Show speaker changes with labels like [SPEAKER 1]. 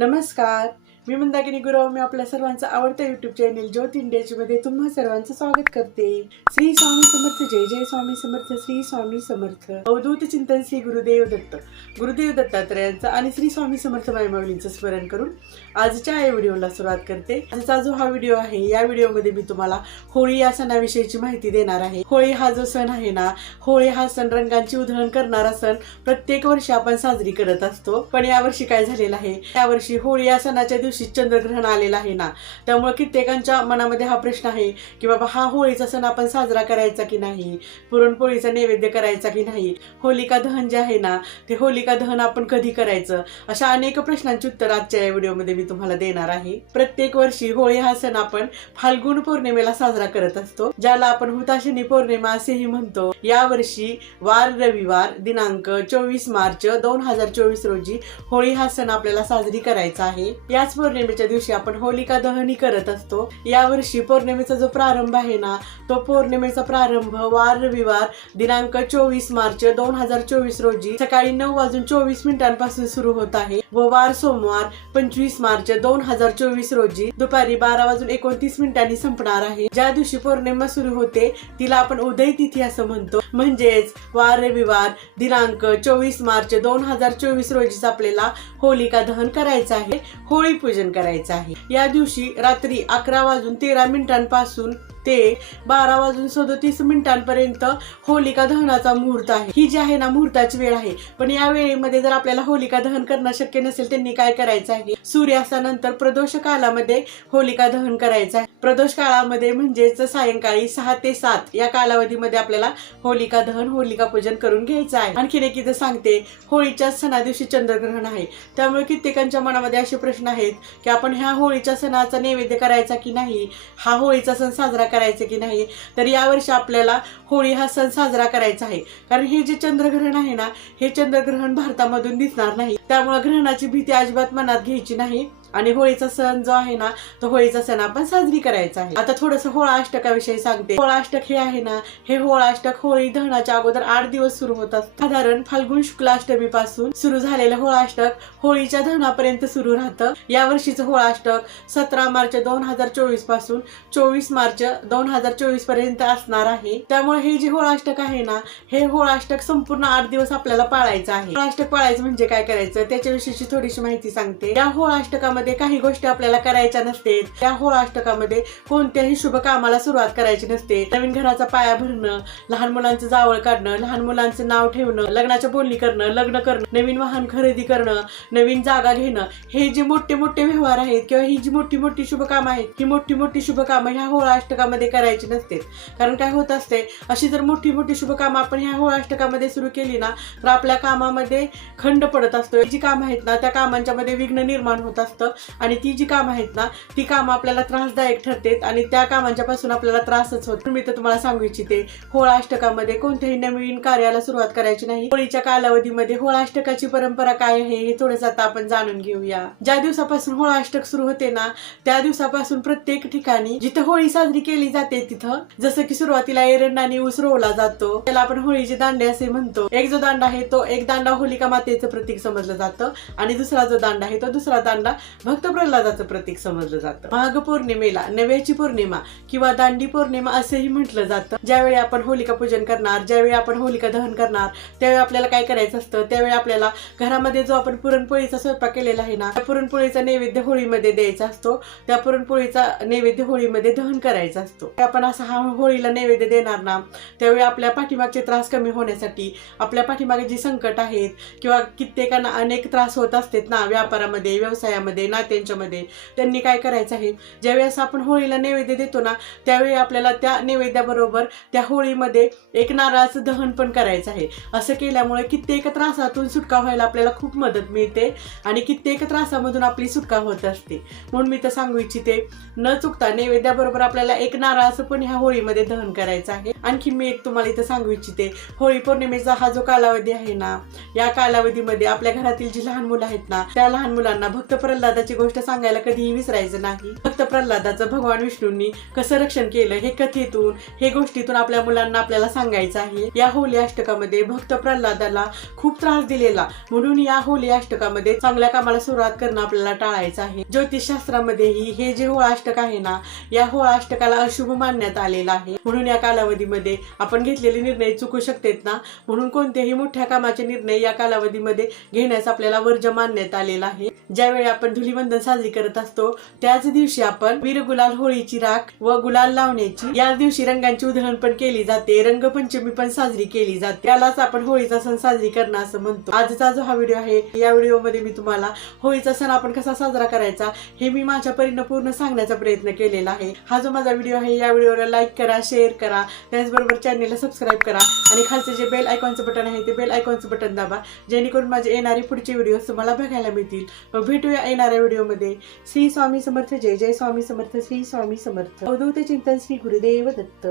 [SPEAKER 1] नमस्कार मी मंदाकिनी गुरव मी आपल्या सर्वांचं आवडतं युट्यूब चॅनेल ज्योत इंडियाची मध्ये तुम्हा सर्वांचं स्वागत करते. श्री स्वामी समर्थ जय जय स्वामी समर्थ श्री स्वामी समर्थ. अवधूत चिंतन श्री गुरुदेव दत्त. गुरुदेव दत्तात्रयांचं आणि श्री स्वामी समर्थ मायमावलींचं स्मरण करून आजच्या या व्हिडिओला सुरुवात करते. आजचा जो हा व्हिडिओ आहे या व्हिडिओमध्ये मी तुम्हाला होळी या सणाविषयीची माहिती देणार आहे. होळी हा जो सण आहे ना होळी हा सण रंगांची उधळण करणारा सण प्रत्येक वर्षी आपण साजरी करत असतो. पण यावर्षी काय झालेलं आहे? यावर्षी होळी या सणाच्या दिवशी चंद्रग्रहण आलेलं आहे ना. त्यामुळे कित्येकांच्या मनामध्ये हा प्रश्न आहे की बाबा हा होळीचा सण आपण साजरा करायचा की नाही? पुरणपोळीचा नैवेद्य करायचा की नाही? होलिका दहन जे आहे ना ते होलिका दहन आपण कधी करायचं? अशा अनेक प्रश्नांची उत्तर आजच्या या व्हिडिओमध्ये मी तुम्हाला देणार आहे. प्रत्येक वर्षी होळी हा सण आपण फाल्गुन पौर्णिमेला साजरा करत असतो ज्याला आपण हुताशिनी पौर्णिमा असेही म्हणतो. यावर्षी वार रविवार दिनांक चोवीस मार्च दोन हजार चोवीस रोजी होळी हा सण आपल्याला साजरी करायचा आहे. याच पौर्णिमेच्या दिवशी आपण होलिका दहनी करत असतो. यावर्षी पौर्णिमेचा जो प्रारंभ आहे ना तो पौर्णिमेचा प्रारंभ वार रविवार दिनांक चोवीस मार्च दोन हजार चोवीस रोजी सकाळी नऊ वाजून चोवीस मिनिटांपासून सुरू होत आहे व वार सोमवार पंचवीस मार्च दोन हजार चोवीस रोजी दुपारी बारा वाजून एकोणतीस मिनिटांनी संपणार आहे. ज्या दिवशी पौर्णिमा सुरू होते तिला आपण उदय तिथी असं म्हणतो. म्हणजेच वार रविवार दिनांक चोवीस मार्च दोन हजार चोवीस रोजीच आपल्याला होलिका दहन करायचं आहे. होळी पूजन करायचं आहे. या दिवशी रात्री अकरा वाजून तेरा मिनिटांपासून ते बारा वाजून सदतीस मिनिटांपर्यंत होलिका दहनाचा मुहूर्त आहे. ही जी आहे ना मुहूर्ताची वेळ आहे. पण या वेळेमध्ये जर आपल्याला होलिका दहन करणं शक्य नसेल त्यांनी काय करायचं आहे? सूर्यास्तानंतर प्रदोष कालामध्ये होलिका दहन करायचं आहे. प्रदोष काळामध्ये म्हणजेच सायंकाळी सहा ते सात या कालावधीमध्ये आपल्याला होलिका दहन होलिका पूजन करून घ्यायचं आहे. आणखीन एक इथं सांगते होळीच्या सणा दिवशी चंद्रग्रहण आहे. त्यामुळे कित्येकांच्या मनामध्ये असे प्रश्न आहेत की आपण ह्या होळीच्या सणाचा नैवेद्य करायचा की नाही? हा होळीचा सण साजरा करायचे की नाही तर यावर्षी आपल्याला होळी हा सण साजरा करायचा आहे. कारण हे जे चंद्रग्रहण आहे ना हे चंद्रग्रहण भारतामधून दिसणार नाही. त्यामुळे ग्रहणाची भीती अजिबात मनात घ्यायची नाही. आणि होळीचा सण जो आहे ना तो होळीचा सण आपण साजरी करायचा आहे. आता थोडस होळा अष्टकाविषयी सांगते. होळा अष्टक हे आहे ना हे होळा अष्टक होळी दहनाच्या अगोदर आठ दिवस सुरू होतात साधारण फाल्गुन शुक्लाष्टमी पासून सुरू झालेलं होळा अष्टक होळीच्या दहनापर्यंत सुरू राहतं. या वर्षीचं होळा अष्टक सतरा मार्च दोन हजार चोवीसपासून चोवीस मार्च दोन हजार चोवीसपर्यंत असणार आहे. त्यामुळे हे जे होळा अष्टक आहे ना हे होळा अष्टक संपूर्ण आठ दिवस आपल्याला पाळायचं आहे. होळा अष्टक पाळायचं म्हणजे काय करायचं? त्याच्याविषयीची थोडीशी माहिती सांगते. या होळा अष्टकामध्ये काही गोष्टी आपल्याला करायच्या नसते. त्या होळा अष्टकामध्ये कोणत्याही शुभ कामाला सुरुवात करायची नसते. नवीन घराचा पाया भरणं लहान मुलांचं जावळ काढणं लहान मुलांचं नाव ठेवणं लग्नाच्या बोलणी करणं लग्न करणं नवीन वाहन खरेदी करणं नवीन जागा घेणं हे जे मोठे मोठे व्यवहार आहेत किंवा ही जी मोठी मोठी शुभकामं आहेत ही मोठी मोठी शुभ कामं ह्या होळा अष्टकामध्ये करायची नसते. कारण काय होत असते अशी जर मोठी मोठी शुभ कामं आपण ह्या होळा अष्टकामध्ये सुरू केली ना तर आपल्या कामामध्ये खंड पडत असतो. जी कामं आहेत ना त्या कामांच्या मध्ये विघ्न निर्माण होत असतं. आणि ती जी कामं आहेत ना ती कामं आपल्याला त्रासदायक ठरतात आणि त्या कामांच्या पासून आपल्याला त्रासच होत. मी तर तुम्हाला सांगू इच्छिते होळाष्टकामध्ये कोणत्याही नवीन कार्याला सुरुवात करायची नाही. होळीच्या कालावधीमध्ये होळाष्टकाची परंपरा काय आहे हे थोडंसं आता आपण जाणून घेऊया. ज्या दिवसापासून होळाष्टक सुरू होते ना त्या दिवसापासून प्रत्येक ठिकाणी जिथं होळी साजरी केली जाते तिथं जसं की सुरुवातीला एरंडाने ऊस रोवला जातो त्याला आपण होळीचे दांडे असे म्हणतो. एक जो दांडा आहे तो एक दांडा होलिका मातेचं प्रतीक समजलं जातं आणि दुसरा जो दांडा आहे तो दुसरा दांडा भक्त प्रल्हादाचं प्रतीक समजलं जातं. माघ पौर्णिमेला नव्याची पौर्णिमा किंवा दांडी पौर्णिमा असेही म्हटलं जातं. ज्यावेळी आपण होलिका पूजन करणार ज्यावेळी आपण होलिका दहन करणार त्यावेळी आपल्याला काय करायचं असतं? त्यावेळी आपल्याला घरामध्ये जो आपण पुरणपोळीचा स्वयंपाक केलेला आहे ना त्या पुरणपोळीचा नैवेद्य होळीमध्ये द्यायचा असतो. त्या पुरणपोळीचा नैवेद्य होळीमध्ये दहन करायचा असतो. आपण असा हा होळीला नैवेद्य देणार ना त्यावेळी आपल्या पाठीमागचे त्रास कमी होण्यासाठी आपल्या पाठीमागे जी संकट आहेत किंवा कित्येकांना अनेक त्रास होत असतात ना व्यापारामध्ये व्यवसायामध्ये नात्यांच्यामध्ये त्यांनी काय करायचं आहे? ज्यावेळेस आपण होळीला नैवेद्य देतो ना त्यावेळी आपल्याला त्या नैवेद्याबरोबर त्या होळीमध्ये एक नारळाचं दहन पण करायचं आहे. असं केल्यामुळे कित्येक त्रासातून सुटका व्हायला आपल्याला खूप मदत मिळते आणि कित्येक त्रासामधून आपली सुटका होत असते. म्हणून मी तर सांगू इच्छिते न चुकता नैवेद्याबरोबर आपल्याला एक नारळाचं पण ह्या होळीमध्ये दहन करायचं आहे. आणखी मी एक तुम्हाला इथं सांगू इच्छिते होळी पौर्णिमेचा हा जो कालावधी आहे ना या कालावधीमध्ये आपल्या घरातील जी लहान मुलं आहेत ना त्या लहान मुलांना भक्त प्रल्हाद प्रल्हादाची गोष्ट सांगायला कधीही विसरायचं नाही. फक्त प्रल्हादाचं भगवान विष्णूंनी कसं रक्षण केलं हे कथेतून हे गोष्टीतून आपल्या मुलांना आपल्याला सांगायचं आहे. या होली अष्टकामध्ये भक्त प्रल्हादाला खूप त्रास दिलेला. म्हणून या होली अष्टकामध्ये चांगल्या कामाला सुरुवात करणं आपल्याला टाळायचं आहे. ज्योतिषशास्त्रामध्येही हे जे होळ अष्टक आहे ना या होळ अष्टकाला अशुभ मानण्यात आलेला आहे. म्हणून या कालावधीमध्ये आपण घेतलेले निर्णय चुकू शकतेत ना? म्हणून कोणत्याही मोठ्या कामाचे निर्णय या कालावधीमध्ये घेण्यास आपल्याला वर्ज मानण्यात आलेला आहे. ज्यावेळी आपण धुलीवंदन साजरी करत असतो. त्याच दिवशी आपण वीर गुलाल होळीची राख व गुलाल लावण्याची या दिवशी रंगांची उधळण पण केली जाते. रंगपंचमी पण साजरी केली जाते. त्यालाच आपण होळीचा सण साजरी करणं असं म्हणतो. आजचा जो हा व्हिडिओ आहे या व्हिडिओमध्ये मी तुम्हाला होळीचा सण आपण कसा साजरा करायचा हे मी माझ्या परीनं पूर्ण सांगण्याचा प्रयत्न केलेला आहे. हा जो माझा व्हिडिओ आहे या व्हिडिओला लाईक करा शेअर करा. त्याचबरोबर चॅनेलला सबस्क्राईब करा. आणि खालचं जे बेल आयकॉनचं बटन आहे ते बेल आयकॉनचं बटन दाबा. जेणेकरून माझे येणारे पुढचे व्हिडिओ तुम्हाला बघायला मिळतील. भेटूया येणार येणाऱ्या व्हिडिओमध्ये श्री स्वामी समर्थ जय जय स्वामी समर्थ श्री स्वामी समर्थ. अवधूत चिंतन श्री गुरुदेव दत्त.